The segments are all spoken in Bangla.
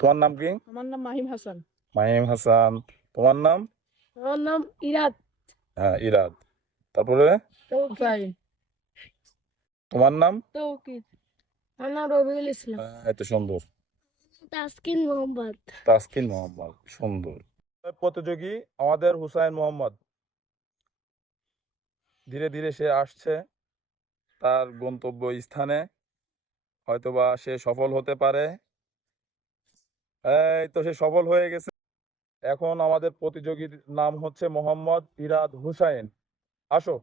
তোমার নাম কি? আমার নাম মাহিম হাসান। মাহিম হাসান। তোমার নাম? আমার নাম ইরাদ। হ্যাঁ, ইরাদ। তারপরে তৌকির। তোমার নাম? তৌকির। আমার নাম রবিউল ইসলাম। এত সুন্দর। তাসকিন মোহাম্মদ। তাসকিন মোহাম্মদ, সুন্দর। প্রতিযোগী আমাদের হুসাইন মোহাম্মদ। ধীরে ধীরে সে আসছে তার গন্তব্য স্থানে, হয়তোবা সে সফল হতে পারে। এই তো সে সফল হয়ে গেছে। এখন আমাদের প্রতিযোগীর নাম হচ্ছে মোহাম্মদ ইরাদ হুসাইন। আসো।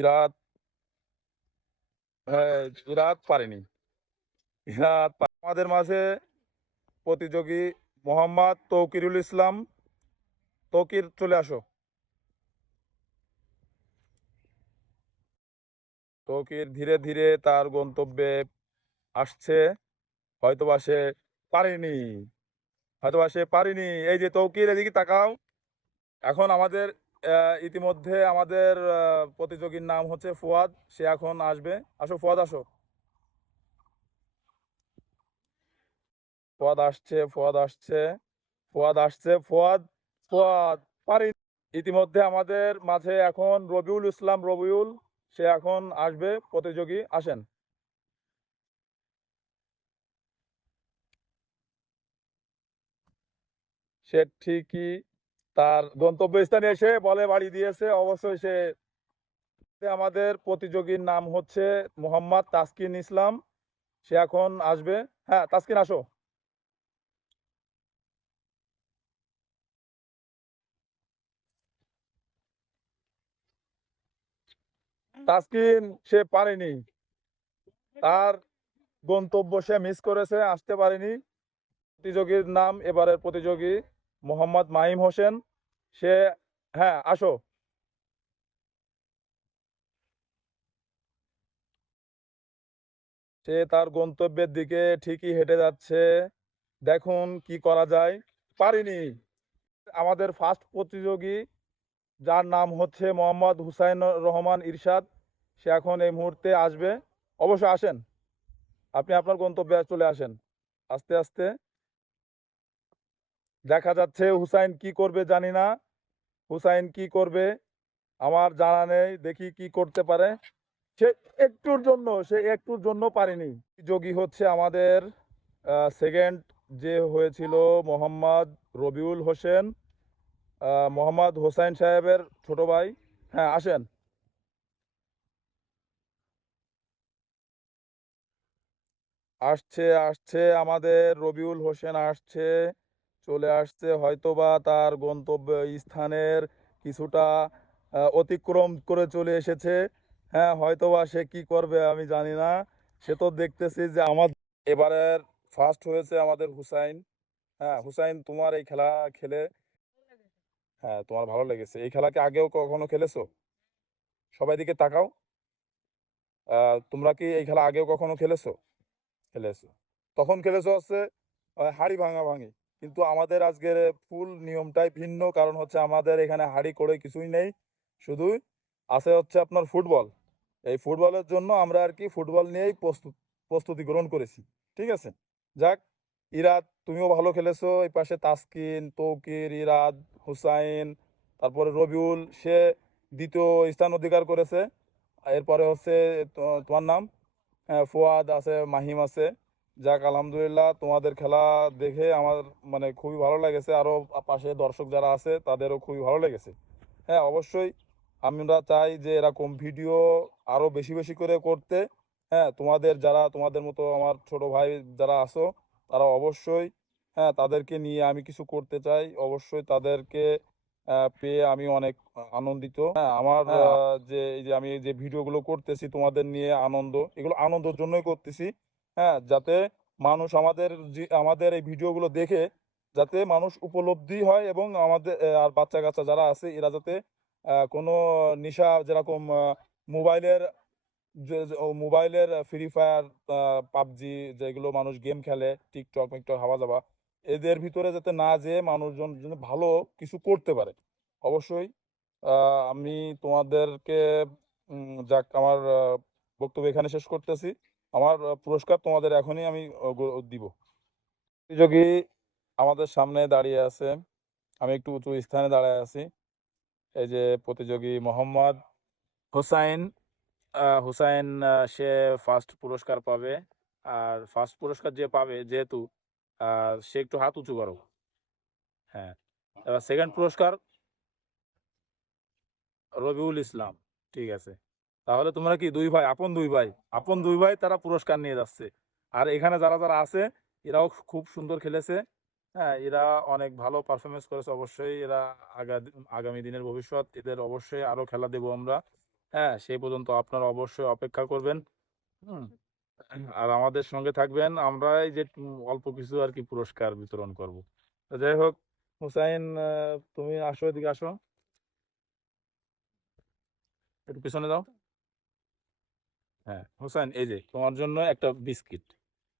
ইরাদ, হ্যাঁ, ইরাদ পারেনি। আমাদের মাঝে প্রতিযোগী মোহাম্মদ তৌকিরুল ইসলাম। তৌকির, চলে আসো। তৌকির ধীরে ধীরে তার গন্তব্যে আসছে। হয়তোবা সে পারেনি, এই যে তৌকির, এদিকে তাকাও। এখন আমাদের ইতিমধ্যে আমাদের প্রতিযোগীর নাম হচ্ছে ফুয়াদ। সে এখন আসবে। আসো ফুয়াদ, আসো। ফুয়াদ আসছে, ফুয়াদ আসছে, ফুয়াদ আসছে, ফুয়াদ, ফুয়াদ পারেনি। ইতিমধ্যে আমাদের মাঝে এখন রবিউল ইসলাম, রবিউল, সে এখন আসবে। প্রতিযোগী আসেন। সে ঠিকই তার গন্তব্যস্থানে এসে বলে বাড়ি দিয়েছে। অবশ্যই সে, আমাদের প্রতিযোগীর নাম হচ্ছে মোহাম্মদ তাসকিন ইসলাম। সে এখন আসবে। হ্যাঁ, তাসকিন, আসো। তাসকিন, সে পারেনি, তার গন্তব্য সে মিস করেছে, আসতে পারেনি। প্রতিযোগীর নাম, এবারের প্রতিযোগী মোহাম্মদ মাহিম হোসেন। সে, হ্যাঁ, আসো। সে তার গন্তব্যের দিকে ঠিকই হেঁটে যাচ্ছে। দেখুন কি করা যায়। পারিনি। আমাদের ফার্স্ট প্রতিযোগী, যার নাম হচ্ছে মোহাম্মদ হুসাইন রহমান ইরশাদ, সে এখন এই মুহূর্তে আসবে। অবশ্যই আসেন, আপনি আপনার গন্তব্যে চলে আসেন। আস্তে আস্তে দেখা যাচ্ছে হুসাইন কি করবে জানি না। হুসাইন কি করবে আমার জানা নেই, দেখি কি করতে পারে। সে একটুর জন্য পারেনি। যোগী হচ্ছে আমাদের সেকেন্ড যে হয়েছিল মোহাম্মদ রবিউল হোসেন, মোহাম্মদ হোসাইন সাহেবের ছোট ভাই। হ্যাঁ, আসেন। আসছে, আসছে, আমাদের রবিউল হোসেন আসছে, চলে আসছে। হয়তোবা তার গন্তব্য স্থানের কিছুটা অতিক্রম করে চলে এসেছে। হ্যাঁ, হয়তোবা সে কি করবে আমি জানি না। সে তো দেখতেছি যে আমাদের এবারের ফার্স্ট হয়েছে আমাদের হুসাইন। হ্যাঁ হুসাইন, তোমার এই খেলা খেলে, হ্যাঁ, তোমার ভালো লেগেছে। এই খেলাকে আগেও কখনো খেলেছো? সবাই দিকে তাকাও। তোমরা কি এই খেলা আগেও কখনো খেলেছো? খেলেছো। তখন খেলেছো হচ্ছে হাড়ি ভাঙাভাঙি। কিন্তু আমাদের আজকের ফুল নিয়মটাই ভিন্ন। কারণ হচ্ছে আমাদের এখানে হাড়ি করে কিছুই নেই, শুধু আছে হচ্ছে আপনার ফুটবল। এই ফুটবলের জন্য আমরা আর কি ফুটবল নিয়েই প্রস্তুতি গ্রহণ করেছি। ঠিক আছে, যাক। ইরাদ, তুমিও ভালো খেলেছো। এই পাশে তাসকিন, তৌকির, ইরাদ, হুসাইন, তারপরে রবিউল, সে দ্বিতীয় স্থান অধিকার করেছে। এরপরে হচ্ছে তোমার নাম, হ্যাঁ, ফুয়াদ আছে, মাহিম আছে। যাক, আলহামদুলিল্লাহ, তোমাদের খেলা দেখে আমার মানে খুবই ভালো লেগেছে। আরও পাশে দর্শক যারা আছে তাদেরও খুবই ভালো লেগেছে। হ্যাঁ, অবশ্যই আমরা চাই যে এরকম ভিডিও আরও বেশি বেশি করে করতে। হ্যাঁ, তোমাদের মতো আমার ছোট ভাই যারা আছো, তারা অবশ্যই, হ্যাঁ, তাদেরকে নিয়ে আমি কিছু করতে চাই। অবশ্যই তাদেরকে পেয়ে আমি অনেক আনন্দিত। হ্যাঁ, আমার যে এই যে আমি যে ভিডিওগুলো করতেছি তোমাদের নিয়ে, এগুলো আনন্দের জন্যই করতেছি। হ্যাঁ, যাতে মানুষ আমাদের এই ভিডিওগুলো দেখে যাতে মানুষ উপলব্ধি হয়, এবং আমাদের আর বাচ্চা কাচ্চা যারা আছে এরা যাতে কোনো নেশা, যেরকম মোবাইলের, মোবাইলের ফ্রি ফায়ার, পাবজি, যেগুলো মানুষ গেম খেলে, টিকটক মিকটক হাওয়া যাবা, এদের ভিতরে যাতে না যেয়ে মানুষজন যেন ভালো কিছু করতে পারে। অবশ্যই আমি তোমাদেরকে যাক আমার বক্তব্য এখানে শেষ করতেছি। আমার পুরস্কার তোমাদের এখনই আমি দিব। প্রতিযোগী আমাদের সামনে দাঁড়িয়ে আছে। আমি একটু উঁচু স্থানে দাঁড়ায় আছি। এই যে প্রতিযোগী মোহাম্মদ হোসাইন। হুসাইন সে ফার্স্ট পুরস্কার পাবে। আর ফার্স্ট পুরস্কার যে পাবে যেহেতু সে একটু হাত উঁচু করো। হ্যাঁ, এবার সেকেন্ড পুরস্কার রবিউল ইসলাম। ঠিক আছে, তাহলে তোমরা কি দুই ভাই, আপন দুই ভাই, আপন দুই ভাই তারা পুরস্কার নিয়ে যাচ্ছে। আর এখানে যারা যারা আছে এরাও খুব সুন্দর খেলেছে। হ্যাঁ, এরা অনেক ভালো পারফরমেন্স করেছে। অবশ্যই এরা আগামী দিনের ভবিষ্যৎ, এদের অবশ্যই আরো খেলা দেবো আমরা। হ্যাঁ, সেই পর্যন্ত আপনারা অবশ্যই অপেক্ষা করবেন। হুম, আর আমাদের সঙ্গে থাকবেন। আমরা এই যে অল্প কিছু আর কি পুরস্কার বিতরণ করব। তো যাই হোক, হুসাইন তুমি আসো, এদিকে আসো, একটু পিছনে যাও। হ্যাঁ হুসাইন, এই যে তোমার জন্য একটা বিস্কিট।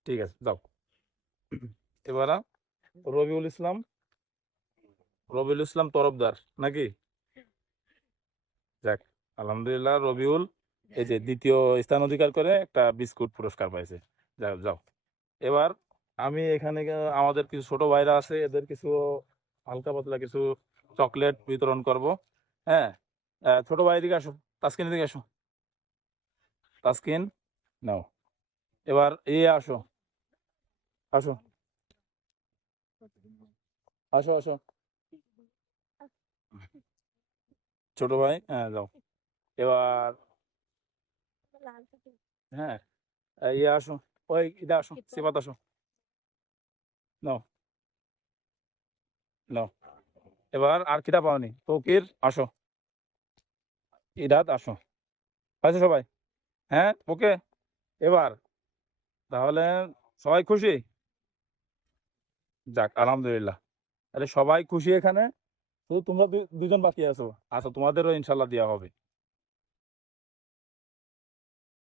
ঠিক আছে, যাও। এবার রবিউল ইসলাম, রবিউল ইসলাম তরফদার নাকি? যাক, আলহামদুলিল্লাহ রবিউল এই যে দ্বিতীয় স্থান অধিকার করে একটা বিস্কুট পুরস্কার পাইছে। যাও যাও। এবার আমি এখানে আমাদের কিছু ছোট ভাইরা আছে, এদের কিছু হালকা পাতলা কিছু চকলেট বিতরণ করব। হ্যাঁ, ছোট ভাই এদিকে আসো, তাসকিন এদিকে আসো, তাসকিন নাও। এবার আসো, আসো, আসো, আসো, ছোট ভাই, হ্যাঁ যাও। এবার হ্যাঁ, আসো, ওই এটা আসো, সিফাত আসো, নাও, নাও। এবার আর কিটা পাওনি, তৌকির আসো, ইরাত আসো, আচ্ছা সবাই। হ্যাঁ, ওকে। এবার তাহলে সবাই খুশি? যাক আলহামদুলিল্লাহ, তাহলে সবাই খুশি এখানে। শুধু তোমরা দুজন বাকি আছো। আচ্ছা, তোমাদেরও ইনশাল্লাহ দেওয়া হবে।